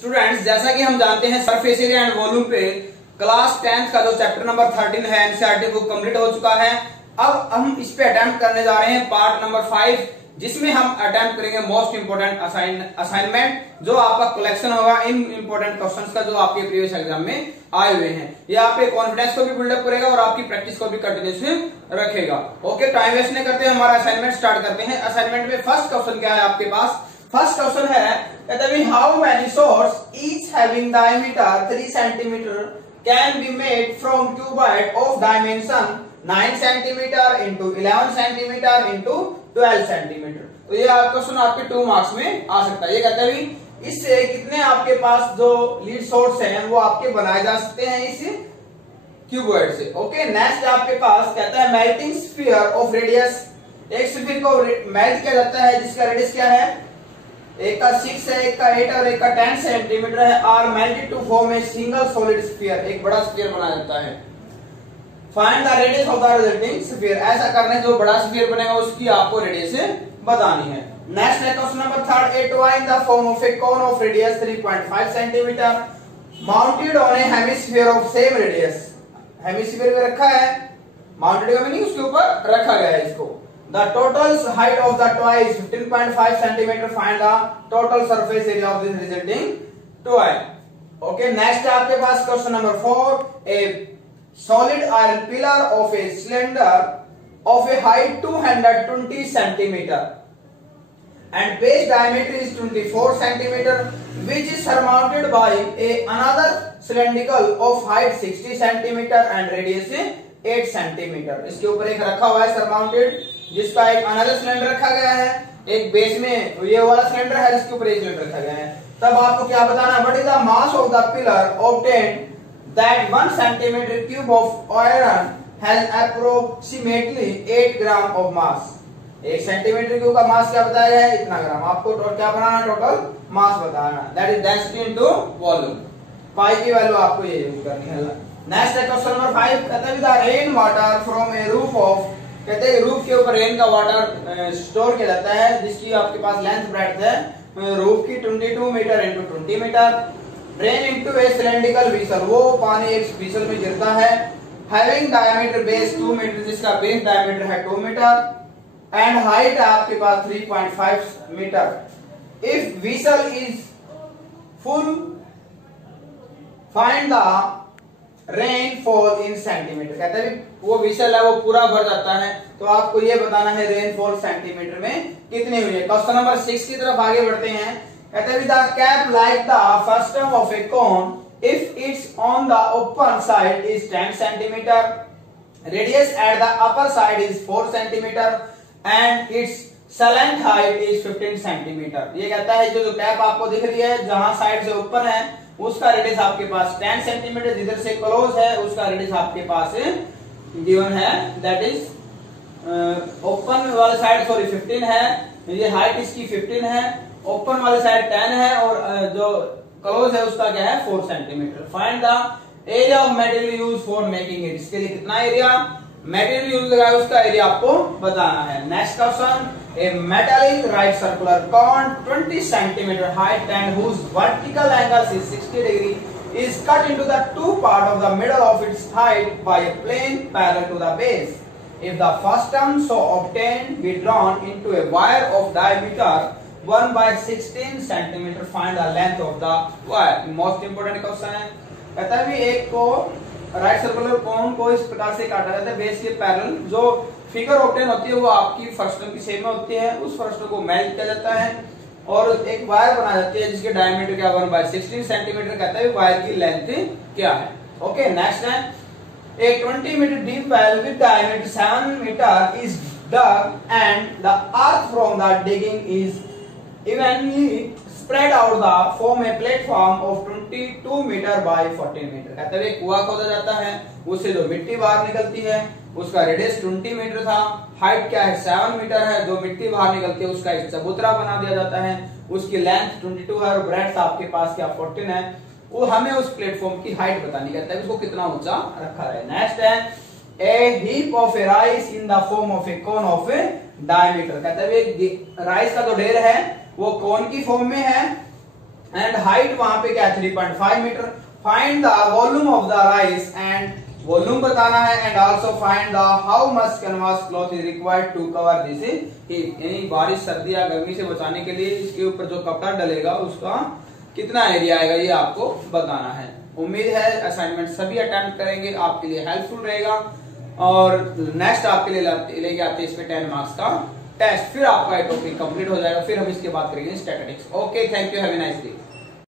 Students, जैसा कि हम जानते हैं सरफेस एरिया एंड वॉल्यूम पे क्लास 10th का जो चैप्टर नंबर 13 है एनसीईआरटी बुक कंप्लीट हो चुका है। अब हम इस पे अटेम्प्ट करने जा रहे हैं पार्ट नंबर 5, जिसमें हम अटेम्प्ट करेंगे मोस्ट इंपोर्टेंट असाइनमेंट, जो आपका कलेक्शन होगा इन इंपोर्टेंट क्वेश्चंस का जो आपके प्रीवियस एग्जाम में आए हुए हैं। ये आपके कॉन्फिडेंस को भी बिल्डअप करेगा और आपकी प्रैक्टिस को भी कंटिन्यूस रखेगा। ओके, टाइम वेस्ट नहीं करते, हमारा असाइनमेंट स्टार्ट करते हैं। असाइनमेंट में फर्स्ट क्वेश्चन क्या है आपके पास? फर्स्ट क्वेश्चन है, कहते हैं how many shots each having diameter 3 centimetre can be made from cuboid of dimension 9 centimetre into 11 centimetre into 12 centimetre. तो ये क्वेश्चन आपके 2 मार्क्स में आ सकता है। ये कहते हैं इससे कितने आपके पास जो लीड सॉर्ट्स हैं वो आपके बनाए जा सकते हैं इस क्यूबॉइड से। ओके, नेक्स्ट आपके पास कहता है मेल्टिंग स्फीयर ऑफ रेडियस। एक स्फीयर को मेल्ट किया जाता है जिसका रेडियस क्या है, एक का 6 है, एक का 8 और एक का 10 सेंटीमीटर है, are melted to form a single solid sphere. एक बड़ा स्फीयर बनाया जाता है। Find the radius of the resulting sphere. ऐसा करने जो बड़ा स्फीयर बनेगा उसकी आपको रेडियस बतानी है। नेक्स्ट है question number 3, A toy in the form of a cone of radius 3.5 centimetre mounted on A hemisphere of same radius. Hemisphere में रखा है, माउंटेड का मीनिंग उसके ऊपर रखा गया है इसको। The total height of the toy is 15.5 centimeter. Find the total surface area of this resulting toy. Okay, next है आपके पास question number 4, a solid iron pillar of a cylinder of a height 220 centimeter and base diameter is 24 centimeter, which is surmounted by another cylindrical of height 60 centimeter and radius 8 centimeter. इसके ऊपर एक रखा हुआ है surmounted, जिसका एक another cylinder रखा गया है, एक बेस में ये वाला सिलेंडर है जिसके ऊपर एक सिलेंडर रखा गया है। तब आपको क्या बताना, what is the mass of the pillar obtained that 1 centimetre cube of iron has approximately 8 gram of mass. 1 centimetre cube का मास क्या बताया गया है, इतना ग्राम। आपको क्या बनाना, टोटल मास बताना, that is density into volume. Pi की वैल्यू आपको ये यूज करनी है। नेक्स्ट है क्वेश्चन नंबर 5, कहता है the rain water from A roof of, कहते हैं रूफ के ऊपर रेन का वाटर स्टोर किया जाता है जिसकी आपके पास लेंथ ब्रेड्थ है रूफ की 22 metre into 20 metre. Rain into a cylindrical vessel, वो पानी एक विसल में गिरता है। हैविंग डायमीटर बेस 2 मीटर, जिसका बेस डायमीटर है 2 मीटर एंड हाइट है आपके पास 3.5 metre. If vessel is full find the rainfall in centimetre. कहते हैं वो विशल है वो पूरा भर जाता है, तो आपको ये बताना है रेनफॉल सेंटीमीटर में कितनी हुई है। क्वेश्चन नंबर 6 की तरफ आगे बढ़ते हैं। कहते हैं the cap like the frustum of a cone if it's on the open side is 10 centimetre, radius at the upper side is 4 centimetre and it's slant height is 15 centimetre. ये कहता है जो कैप आपको दिख रही है जहां साइड से ओपन है उसका रेडियस आपके पास 10 सेंटीमीटर, जिधर से क्लोज है उसका रेडियस आपके पास गिवन है, दैट इज ओपन वाले साइड 15 है, ये हाइट इसकी 15 है, ओपन वाले साइड 10 है और जो क्लोज है उसका क्या है 4 centimetre. Find the area of material use for making it. इसके लिए कितना एरिया मटेरियल यूज लगा है उसका एरिया आपको बताना है। Next question, a metallic right circular cone 20 centimeter height and whose vertical angle is 60 degree is cut into the 2 part of the middle of its height by a plane parallel to the base. If the first term so obtained be drawn into a wire of diameter 1/16 centimeter, find the length of the wire. Most important question है। कहता है भी एक को right circular cone को इस प्रकार से काटा जाता है बेस के पैरेलल, जो फिगर ऑब्टेन होती है वो आपकी फ्रस्टम की शेप में होती है। उस फ्रस्टम को मेल्ट किया जाता है और एक वायर बनाई जाती है जिसके डायमीटर क्या 1/16 सेंटीमीटर। कहता है वायर की लेंथ क्या है। ओके, नेक्स्ट है, a 20 metre deep well with diameter 7 metre is dug and the earth from the digging is evenly spread out the form a platform of 22 meter by 14 meter। कहते हैं कुआं खोदा जाता है, उससे जो मिट्टी बाहर निकलती है उसका रेडियस 20 मीटर था, हाइट क्या है 7 मीटर है, जो मिट्टी बाहर निकलती है उसका एक चबूतरा बना दिया जाता है, उसकी लेंथ 22 है और ब्रेड्थ आपके पास क्या 14 है। वो हमें उस प्लेटफॉर्म की हाइट बतानी, कहता है उसको कितना ऊंचा रखा है। नेक्स्ट है, a heap of a rice in the form of a cone of a diameter. कहता है राइस का जो ढेर है वो कोन की फॉर्म में है एंड हाइट वहां पे क्या है 3.5 metre. Find the volume of the rice and volume बताना है and also find the how much canvas cloth is required to cover this heap. यानी बारिश सर्दी या गर्मी से बचाने के लिए इसके ऊपर जो कपड़ा डलेगा उसका कितना एरिया आएगा ये आपको बताना है। उम्मीद है असाइनमेंट सभी अटेम्प्ट करेंगे, आपके लिए हेल्पफुल रहेगा। और नेक्स्ट आपके लिए लेके आते हैं इसमें 10 मार्क्स का टेस्ट, फिर आपका टॉपिक कंप्लीट हो जाएगा, फिर हम इसके बाद करेंगे statistics. Okay, thank you, have a nice day.